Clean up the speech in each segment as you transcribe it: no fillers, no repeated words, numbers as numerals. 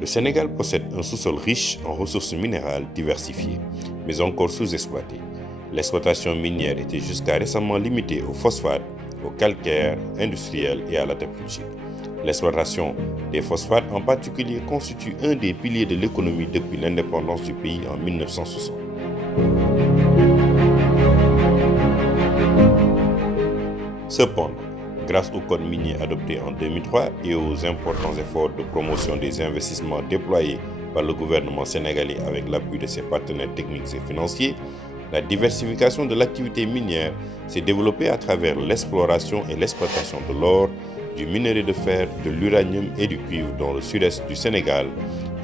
Le Sénégal possède un sous-sol riche en ressources minérales diversifiées, mais encore sous-exploitées. L'exploitation minière était jusqu'à récemment limitée au phosphate, au calcaire industriel et à la tépulgite. L'exploitation des phosphates en particulier constitue un des piliers de l'économie depuis l'indépendance du pays en 1960. Cependant, grâce au code minier adopté en 2003 et aux importants efforts de promotion des investissements déployés par le gouvernement sénégalais avec l'appui de ses partenaires techniques et financiers, la diversification de l'activité minière s'est développée à travers l'exploration et l'exploitation de l'or, du minerai de fer, de l'uranium et du cuivre dans le sud-est du Sénégal,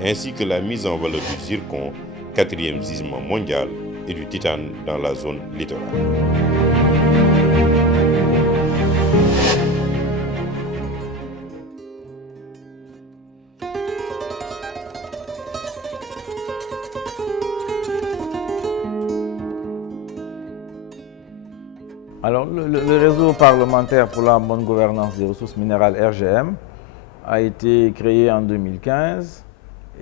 ainsi que la mise en valeur du zircon, quatrième gisement mondial, et du titane dans la zone littorale. Alors, le réseau parlementaire pour la bonne gouvernance des ressources minérales RGM a été créé en 2015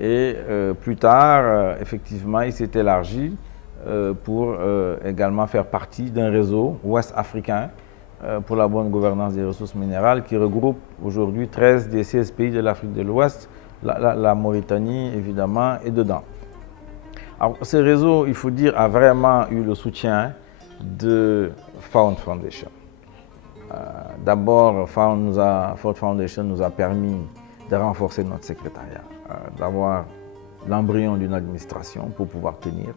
et plus tard, effectivement, il s'est élargi pour également faire partie d'un réseau ouest-africain pour la bonne gouvernance des ressources minérales qui regroupe aujourd'hui 13 des 16 pays de l'Afrique de l'Ouest, la Mauritanie évidemment est dedans. Alors, ce réseau, il faut dire, a vraiment eu le soutien de Found Foundation. D'abord, Found Foundation nous a permis de renforcer notre secrétariat, d'avoir l'embryon d'une administration pour pouvoir tenir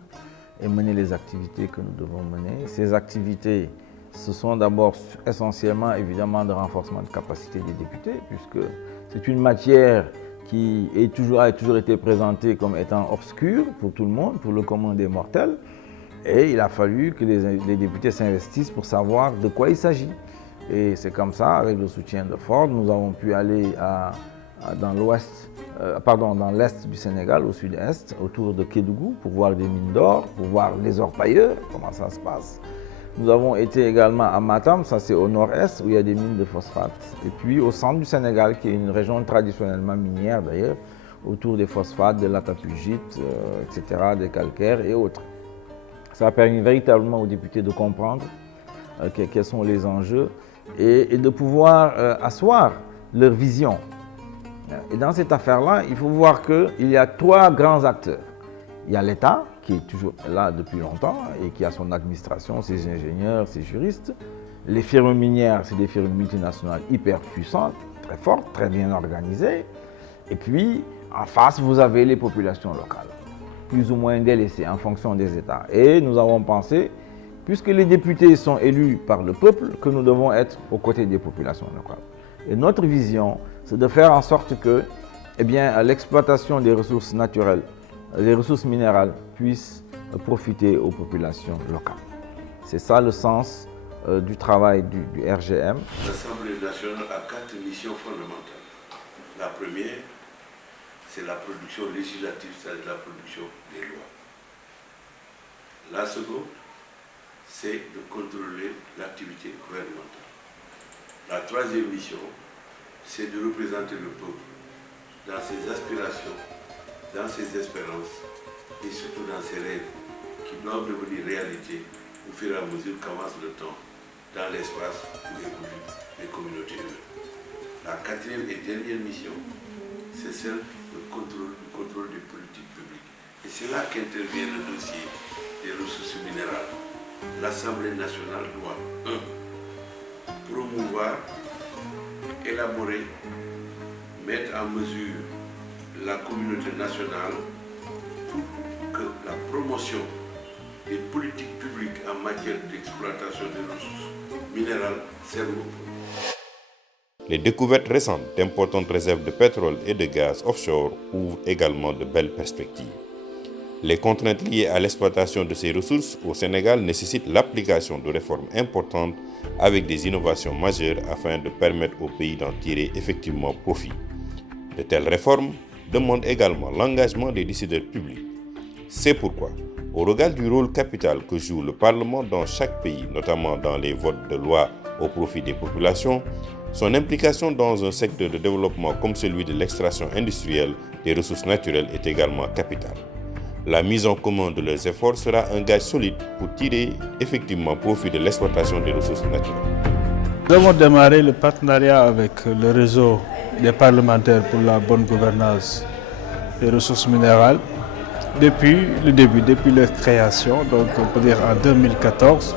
et mener les activités que nous devons mener. Ces activités, ce sont d'abord essentiellement, évidemment, de renforcement de capacité des députés, puisque c'est une matière qui a toujours été présentée comme étant obscure pour tout le monde, pour le commun des mortels. Et il a fallu que les députés s'investissent pour savoir de quoi il s'agit. Et c'est comme ça, avec le soutien de Ford, nous avons pu aller dans l'est du Sénégal, au sud-est, autour de Kédougou, pour voir des mines d'or, pour voir les orpailleurs, comment ça se passe. Nous avons été également à Matam, ça c'est au nord-est, où il y a des mines de phosphate. Et puis au centre du Sénégal, qui est une région traditionnellement minière d'ailleurs, autour des phosphates, de la tapugite, etc., des calcaires et autres. Ça a permis véritablement aux députés de comprendre quels sont les enjeux et de pouvoir asseoir leur vision. Et dans cette affaire-là, il faut voir qu'il y a trois grands acteurs. Il y a l'État, qui est toujours là depuis longtemps et qui a son administration, ses ingénieurs, ses juristes. Les firmes minières, c'est des firmes multinationales hyper puissantes, très fortes, très bien organisées. Et puis, en face, vous avez les populations locales, plus ou moins délaissées en fonction des États. Et nous avons pensé, puisque les députés sont élus par le peuple, que nous devons être aux côtés des populations locales. Et notre vision, c'est de faire en sorte que l'exploitation des ressources naturelles, les ressources minérales puissent profiter aux populations locales. C'est ça le sens du travail du RGM. L'Assemblée nationale a 4 missions fondamentales. La première, c'est la production législative, c'est-à-dire la production des lois. La seconde, c'est de contrôler l'activité gouvernementale. La troisième mission, c'est de représenter le peuple dans ses aspirations, dans ses espérances et surtout dans ses rêves qui doivent devenir réalité au fur et à mesure qu'avance le temps dans l'espace où évoluent les communautés humaines. La quatrième et dernière mission, c'est celle du contrôle des politiques publiques. Et c'est là qu'intervient le dossier des ressources minérales. L'Assemblée nationale doit 1. Promouvoir, élaborer, mettre en mesure la communauté nationale pour que la promotion des politiques publiques en matière d'exploitation des ressources minérales serve au peuple. Les découvertes récentes d'importantes réserves de pétrole et de gaz offshore ouvrent également de belles perspectives. Les contraintes liées à l'exploitation de ces ressources au Sénégal nécessitent l'application de réformes importantes avec des innovations majeures afin de permettre au pays d'en tirer effectivement profit. De telles réformes demandent également l'engagement des décideurs publics. C'est pourquoi, au regard du rôle capital que joue le Parlement dans chaque pays, notamment dans les votes de lois au profit des populations, son implication dans un secteur de développement comme celui de l'extraction industrielle des ressources naturelles est également capitale. La mise en commun de leurs efforts sera un gage solide pour tirer effectivement profit de l'exploitation des ressources naturelles. Nous avons démarré le partenariat avec le réseau des parlementaires pour la bonne gouvernance des ressources minérales depuis le début, depuis leur création, donc on peut dire en 2014,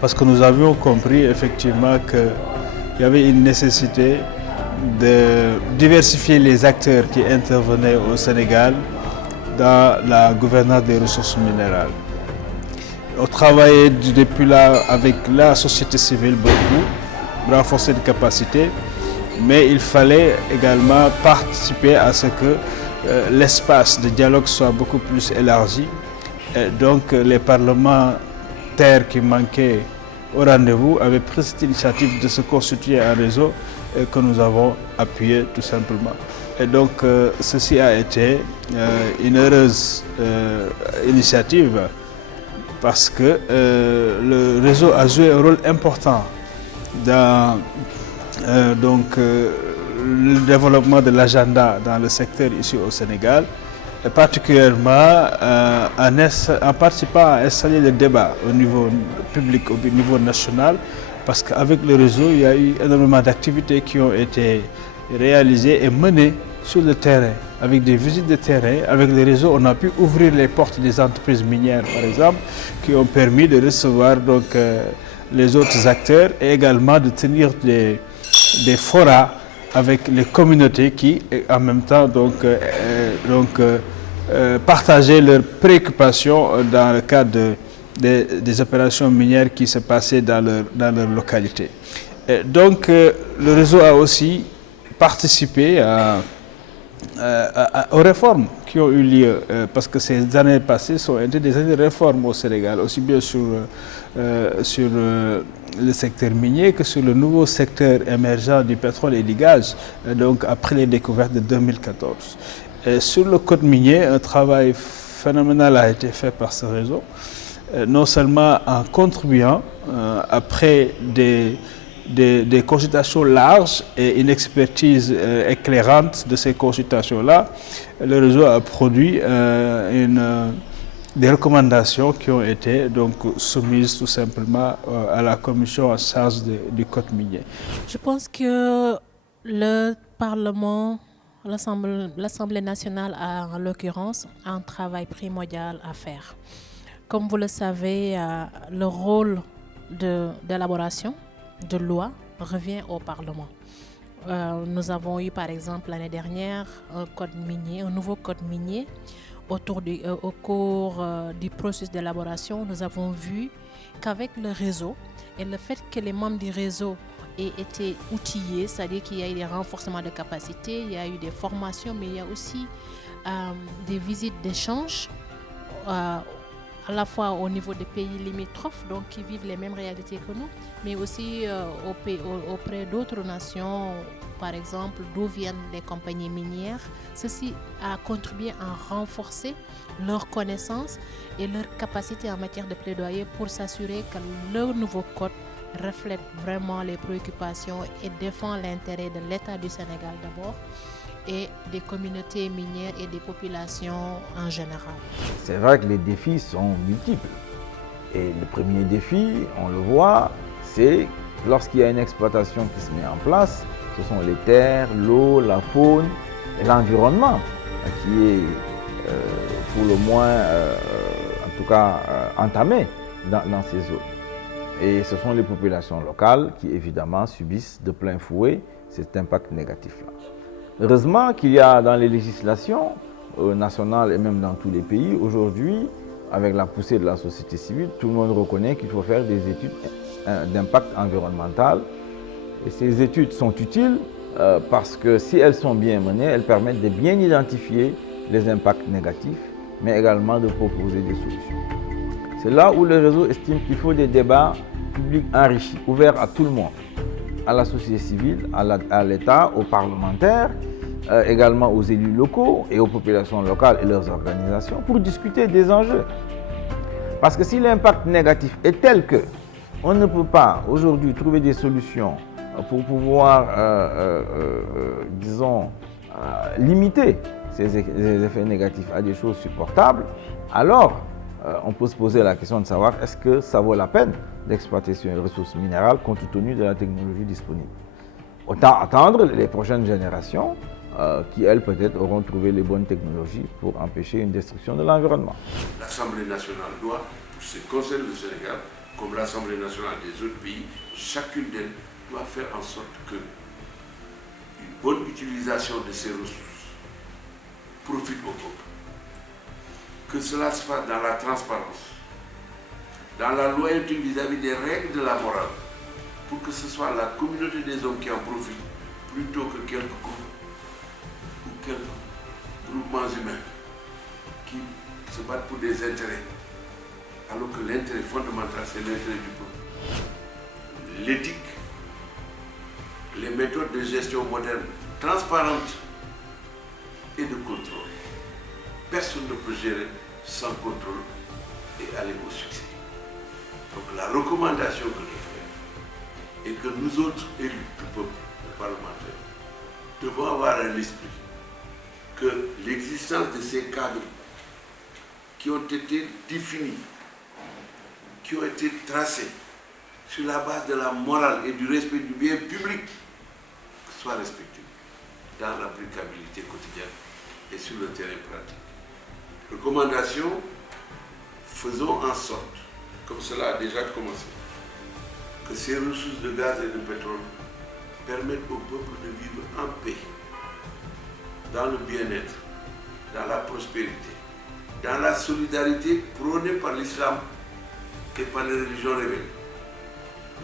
parce que nous avions compris effectivement qu'il y avait une nécessité de diversifier les acteurs qui intervenaient au Sénégal dans la gouvernance des ressources minérales. On travaillait depuis là avec la société civile beaucoup, renforcer les capacités, mais il fallait également participer à ce que l'espace de dialogue soit beaucoup plus élargi. Et donc les parlementaires qui manquaient au rendez-vous avaient pris cette initiative de se constituer un réseau que nous avons appuyé tout simplement. Et donc ceci a été une heureuse initiative parce que le réseau a joué un rôle important dans le développement de l'agenda dans le secteur ici au Sénégal, et particulièrement en participant à installer le débat au niveau public, au niveau national, parce qu'avec le réseau, il y a eu énormément d'activités qui ont été réalisées et menées sur le terrain, avec des visites de terrain. Avec le réseau, on a pu ouvrir les portes des entreprises minières, par exemple, qui ont permis de recevoir donc, les autres acteurs et également de tenir des forats avec les communautés qui, en même temps, partageaient leurs préoccupations dans le cadre des opérations minières qui se passaient dans leur localité. Et donc, le réseau a aussi participé aux réformes qui ont eu lieu, parce que ces années passées ont été des années de réformes au Sénégal, aussi bien sur le secteur minier que sur le nouveau secteur émergent du pétrole et du gaz, donc après les découvertes de 2014. Et sur le code minier, un travail phénoménal a été fait par ce réseau, non seulement en contribuant après des consultations larges et une expertise éclairante de ces consultations-là, le réseau a produit des recommandations qui ont été donc soumises tout simplement à la commission en charge du code minier. Je pense que le Parlement, l'Assemblée nationale a en l'occurrence un travail primordial à faire. Comme vous le savez, le rôle d'élaboration de loi revient au Parlement. Nous avons eu par exemple l'année dernière un nouveau code minier. Au cours du processus d'élaboration, nous avons vu qu'avec le réseau et le fait que les membres du réseau aient été outillés, c'est-à-dire qu'il y a eu des renforcements de capacités, il y a eu des formations, mais il y a aussi des visites d'échange à la fois au niveau des pays limitrophes, donc qui vivent les mêmes réalités que nous, mais aussi auprès d'autres nations, par exemple, d'où viennent les compagnies minières. Ceci a contribué à renforcer leurs connaissances et leur capacité en matière de plaidoyer pour s'assurer que le nouveau code reflète vraiment les préoccupations et défend l'intérêt de l'État du Sénégal d'abord, et des communautés minières et des populations en général. C'est vrai que les défis sont multiples. Et le premier défi, on le voit, c'est lorsqu'il y a une exploitation qui se met en place, ce sont les terres, l'eau, la faune et l'environnement qui est pour le moins, en tout cas, entamé dans ces zones. Et ce sont les populations locales qui évidemment subissent de plein fouet cet impact négatif-là. Heureusement qu'il y a dans les législations nationales et même dans tous les pays, aujourd'hui, avec la poussée de la société civile, tout le monde reconnaît qu'il faut faire des études d'impact environnemental Et ces études sont utiles parce que si elles sont bien menées, elles permettent de bien identifier les impacts négatifs, mais également de proposer des solutions. C'est là où le réseau estime qu'il faut des débats publics enrichis, ouverts à tout le monde, à la société civile, à l'État, aux parlementaires, également aux élus locaux et aux populations locales et leurs organisations pour discuter des enjeux. Parce que si l'impact négatif est tel que on ne peut pas aujourd'hui trouver des solutions pour pouvoir, disons, limiter ces effets négatifs à des choses supportables, alors on peut se poser la question de savoir est-ce que ça vaut la peine d'exploiter ces ressources minérales compte tenu de la technologie disponible. Autant attendre les prochaines générations qui, elles, peut-être auront trouvé les bonnes technologies pour empêcher une destruction de l'environnement. L'Assemblée nationale doit, pour ce qui concerne le Sénégal, comme l'Assemblée nationale des autres pays, chacune d'elles doit faire en sorte que une bonne utilisation de ces ressources profite au peuple. Que cela se fasse dans la transparence, dans la loyauté vis-à-vis des règles de la morale, pour que ce soit la communauté des hommes qui en profite, plutôt que quelques groupes ou quelques groupements humains qui se battent pour des intérêts, alors que l'intérêt fondamental, c'est l'intérêt du peuple. L'éthique, les méthodes de gestion modernes, transparentes et de contrôle. Personne ne peut gérer sans contrôle et aller au succès. Donc la recommandation que je fais est que nous autres élus du peuple, les parlementaires, devons avoir à l'esprit que l'existence de ces cadres qui ont été définis, qui ont été tracés sur la base de la morale et du respect du bien public, soit respectée dans l'applicabilité quotidienne et sur le terrain pratique. Recommandation, faisons en sorte, comme cela a déjà commencé, que ces ressources de gaz et de pétrole permettent au peuple de vivre en paix, dans le bien-être, dans la prospérité, dans la solidarité prônée par l'islam et par les religions révélées,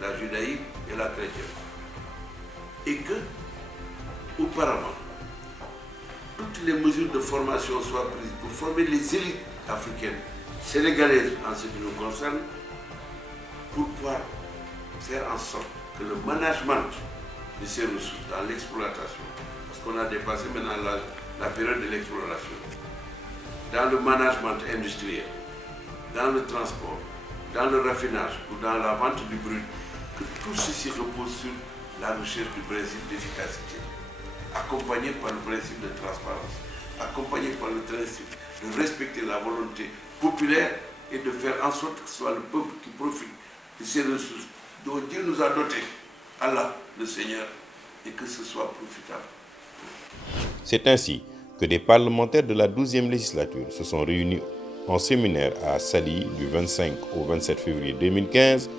la judaïque et la chrétienne. Et que, auparavant, toutes les mesures de formation soient prises pour former les élites africaines, sénégalaises en ce qui nous concerne, pour pouvoir faire en sorte que le management de ces ressources dans l'exploitation, parce qu'on a dépassé maintenant la période de l'exploration, dans le management industriel, dans le transport, dans le raffinage ou dans la vente du brut, que tout ceci repose sur la recherche du principe d'efficacité, accompagné par le principe de transparence, accompagné par le principe de respecter la volonté populaire et de faire en sorte que ce soit le peuple qui profite de ces ressources dont Dieu nous a dotés, Allah, le Seigneur, et que ce soit profitable. C'est ainsi que des parlementaires de la 12e législature se sont réunis en séminaire à Saly du 25 au 27 février 2015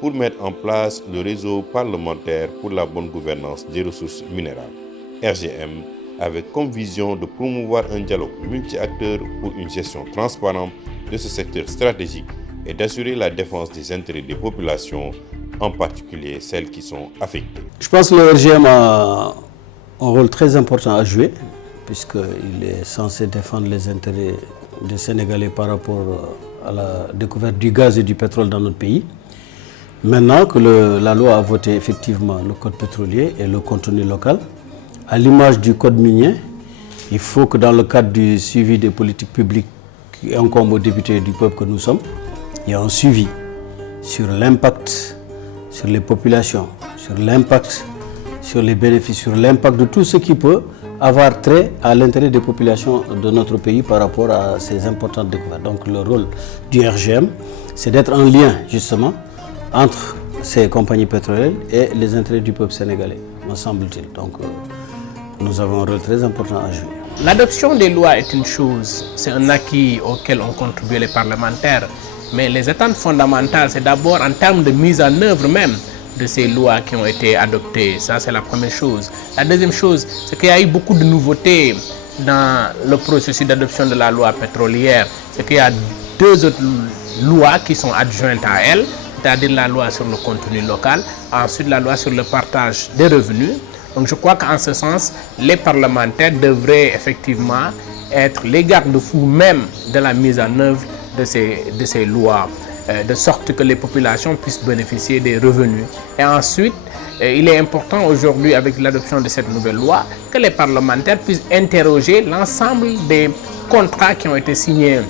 pour mettre en place le réseau parlementaire pour la bonne gouvernance des ressources minérales, RGM, avec comme vision de promouvoir un dialogue multi-acteurs pour une gestion transparente de ce secteur stratégique et d'assurer la défense des intérêts des populations, en particulier celles qui sont affectées. Je pense que le RGM a un rôle très important à jouer, puisqu'il est censé défendre les intérêts des Sénégalais par rapport à la découverte du gaz et du pétrole dans notre pays. Maintenant que la loi a voté effectivement le code pétrolier et le contenu local, à l'image du code minier, il faut que dans le cadre du suivi des politiques publiques qui incombe aux députés du peuple que nous sommes, il y ait un suivi sur l'impact sur les populations, sur l'impact sur les bénéfices, sur l'impact de tout ce qui peut avoir trait à l'intérêt des populations de notre pays par rapport à ces importantes découvertes. Donc le rôle du RGM, c'est d'être en lien justement entre ces compagnies pétrolières et les intérêts du peuple sénégalais, me semble-t-il. Donc nous avons un rôle très important à jouer. L'adoption des lois est une chose, c'est un acquis auquel ont contribué les parlementaires. Mais les attentes fondamentales, c'est d'abord en termes de mise en œuvre même de ces lois qui ont été adoptées. Ça, c'est la première chose. La deuxième chose, c'est qu'il y a eu beaucoup de nouveautés dans le processus d'adoption de la loi pétrolière. C'est qu'il y a deux autres lois qui sont adjointes à elle, c'est-à-dire la loi sur le contenu local, ensuite la loi sur le partage des revenus. Donc je crois qu'en ce sens, les parlementaires devraient effectivement être les garde-fous même de la mise en œuvre de ces lois, de sorte que les populations puissent bénéficier des revenus. Et ensuite, il est important aujourd'hui, avec l'adoption de cette nouvelle loi, que les parlementaires puissent interroger l'ensemble des contrats qui ont été signés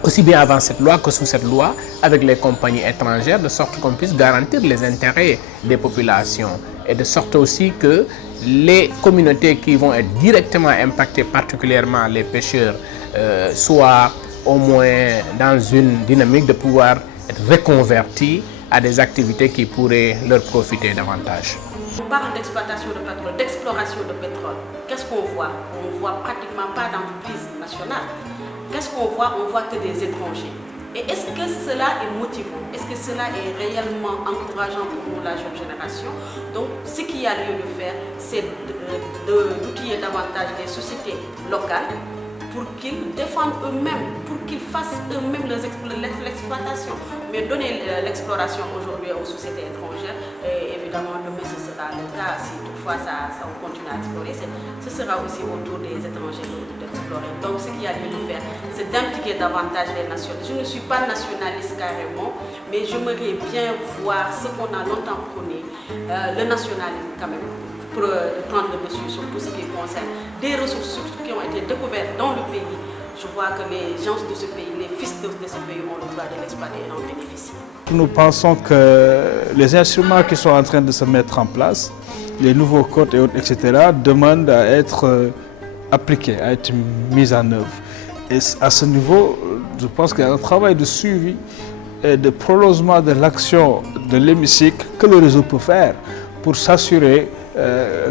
aussi bien avant cette loi que sous cette loi avec les compagnies étrangères, de sorte qu'on puisse garantir les intérêts des populations et de sorte aussi que les communautés qui vont être directement impactées, particulièrement les pêcheurs, soient au moins dans une dynamique de pouvoir être reconvertis à des activités qui pourraient leur profiter davantage. On parle d'exploitation de pétrole, d'exploration de pétrole. Qu'est-ce qu'on voit? On ne voit pratiquement pas d'entreprise nationale. Qu'est-ce qu'on voit? On voit que des étrangers. Et est-ce que cela est motivant? Est-ce que cela est réellement encourageant pour nous, la jeune génération? Donc, ce qu'il y a lieu de faire, c'est d'outiller davantage les sociétés locales pour qu'ils défendent eux-mêmes, pour qu'ils fassent eux-mêmes l'exploitation. Mais donner l'exploration aujourd'hui aux sociétés étrangères, et évidemment, demain ce sera le cas, si toutefois on continue à explorer, ce sera aussi au tour des étrangers d'explorer. Donc ce qu'il y a lieu de faire, c'est d'impliquer davantage les nations. Je ne suis pas nationaliste carrément, mais j'aimerais bien voir ce qu'on a longtemps prôné, le nationalisme quand même, pour prendre le dessus sur tout ce qui concerne des ressources qui ont été découvertes dans le pays. Je vois que les gens de ce pays, les fils de ce pays ont le droit de l'exploiter et d'en bénéficier. Nous pensons que les instruments qui sont en train de se mettre en place, les nouveaux codes et autres, etc., demandent à être appliqués, à être mis en œuvre. Et à ce niveau, je pense qu'il y a un travail de suivi et de prolongement de l'action de l'hémicycle que le réseau peut faire pour s'assurer,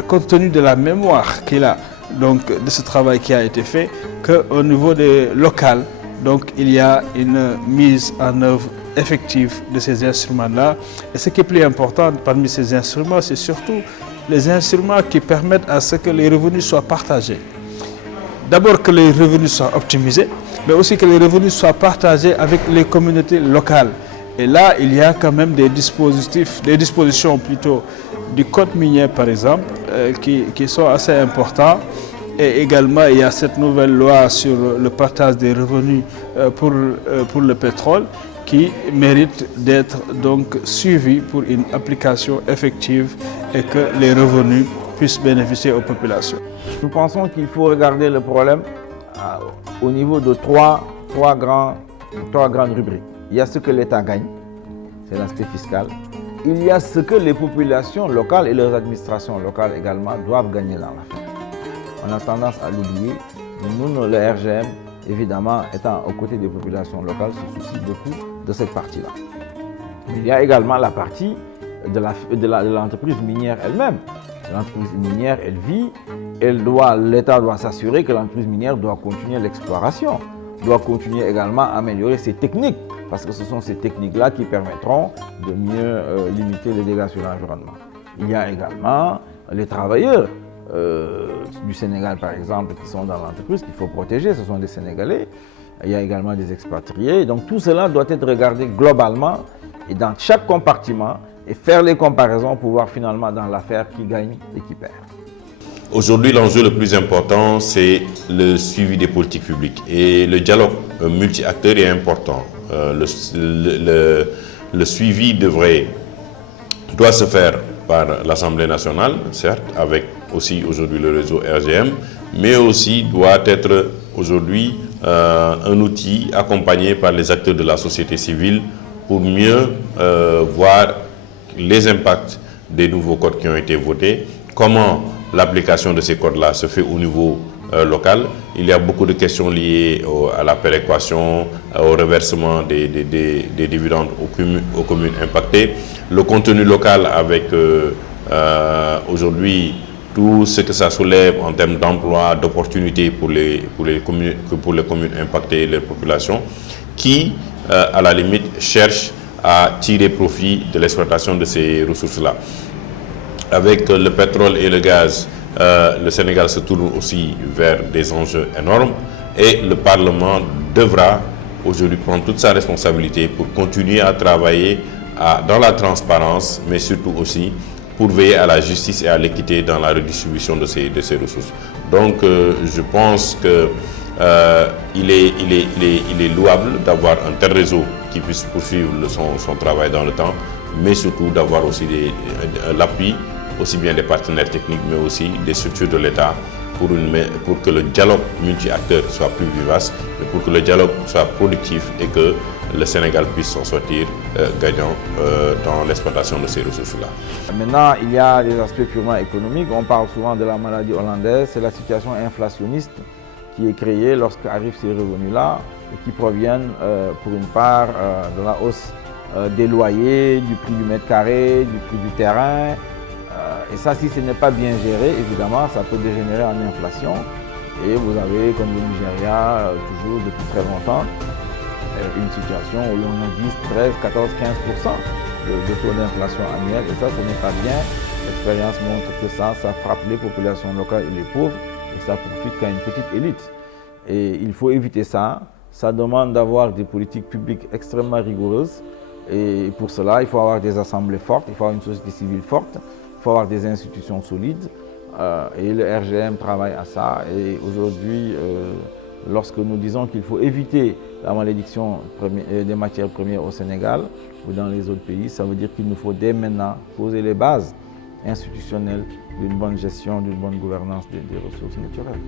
compte tenu de la mémoire qu'il a, donc de ce travail qui a été fait, qu'au niveau des locales, donc il y a une mise en œuvre effective de ces instruments-là. Et ce qui est plus important parmi ces instruments, c'est surtout les instruments qui permettent à ce que les revenus soient partagés. D'abord que les revenus soient optimisés, mais aussi que les revenus soient partagés avec les communautés locales. Et là, il y a quand même des dispositions plutôt du code minier par exemple, qui sont assez importants. Et également, il y a cette nouvelle loi sur le partage des revenus pour le pétrole qui mérite d'être donc suivie pour une application effective et que les revenus puissent bénéficier aux populations. Nous pensons qu'il faut regarder le problème au niveau de trois grandes rubriques. Il y a ce que l'État gagne, c'est l'aspect fiscal. Il y a ce que les populations locales et leurs administrations locales également doivent gagner dans l'affaire. On a tendance à l'oublier. Nous, le RGM, évidemment, étant aux côtés des populations locales, se soucie beaucoup de cette partie-là. Il y a également la partie de l'entreprise minière elle-même. L'entreprise minière, elle vit, l'État doit s'assurer que l'entreprise minière doit continuer l'exploration, doit continuer également à améliorer ses techniques, parce que ce sont ces techniques-là qui permettront de mieux limiter les dégâts sur l'environnement. Il y a également les travailleurs du Sénégal, par exemple, qui sont dans l'entreprise qu'il faut protéger, ce sont des Sénégalais. Il y a également des expatriés. Donc tout cela doit être regardé globalement et dans chaque compartiment et faire les comparaisons pour voir finalement dans l'affaire qui gagne et qui perd. Aujourd'hui, l'enjeu le plus important, c'est le suivi des politiques publiques. Et le dialogue multi-acteurs est important. Le suivi doit se faire par l'Assemblée nationale, certes, avec aussi aujourd'hui le réseau RGM, mais aussi doit être aujourd'hui un outil accompagné par les acteurs de la société civile pour mieux voir les impacts des nouveaux codes qui ont été votés, comment l'application de ces codes-là se fait au niveau local. Il y a beaucoup de questions liées à la péréquation, au reversement des dividendes aux communes impactées. Le contenu local avec aujourd'hui tout ce que ça soulève en termes d'emploi, d'opportunités pour les communes impactées et les populations qui, à la limite, cherchent à tirer profit de l'exploitation de ces ressources-là. Avec le pétrole et le gaz, le Sénégal se tourne aussi vers des enjeux énormes et le Parlement devra aujourd'hui prendre toute sa responsabilité pour continuer à travailler dans la transparence, mais surtout aussi pour veiller à la justice et à l'équité dans la redistribution de ces ressources. Donc je pense que il est louable d'avoir un tel réseau qui puisse poursuivre son travail dans le temps, mais surtout d'avoir aussi l'appui aussi bien des partenaires techniques, mais aussi des structures de l'État pour que le dialogue multi-acteurs soit plus vivace, mais pour que le dialogue soit productif et que le Sénégal puisse s'en sortir gagnant dans l'exploitation de ces ressources-là. Maintenant, il y a des aspects purement économiques. On parle souvent de la maladie hollandaise. C'est la situation inflationniste qui est créée lorsqu'arrivent ces revenus-là et qui proviennent pour une part de la hausse des loyers, du prix du mètre carré, du prix du terrain. Et ça, si ce n'est pas bien géré, évidemment, ça peut dégénérer en inflation. Et vous avez, comme le Nigeria, toujours depuis très longtemps, une situation où l'on a 10, 13, 14, 15% de taux d'inflation annuel. Et ça, ce n'est pas bien. L'expérience montre que ça frappe les populations locales et les pauvres. Et ça profite qu'à une petite élite. Et il faut éviter ça. Ça demande d'avoir des politiques publiques extrêmement rigoureuses. Et pour cela, il faut avoir des assemblées fortes, il faut avoir une société civile forte. Il faut avoir des institutions solides et le RGM travaille à ça. Et aujourd'hui, lorsque nous disons qu'il faut éviter la malédiction des matières premières au Sénégal ou dans les autres pays, ça veut dire qu'il nous faut dès maintenant poser les bases institutionnelles d'une bonne gestion, d'une bonne gouvernance des ressources naturelles.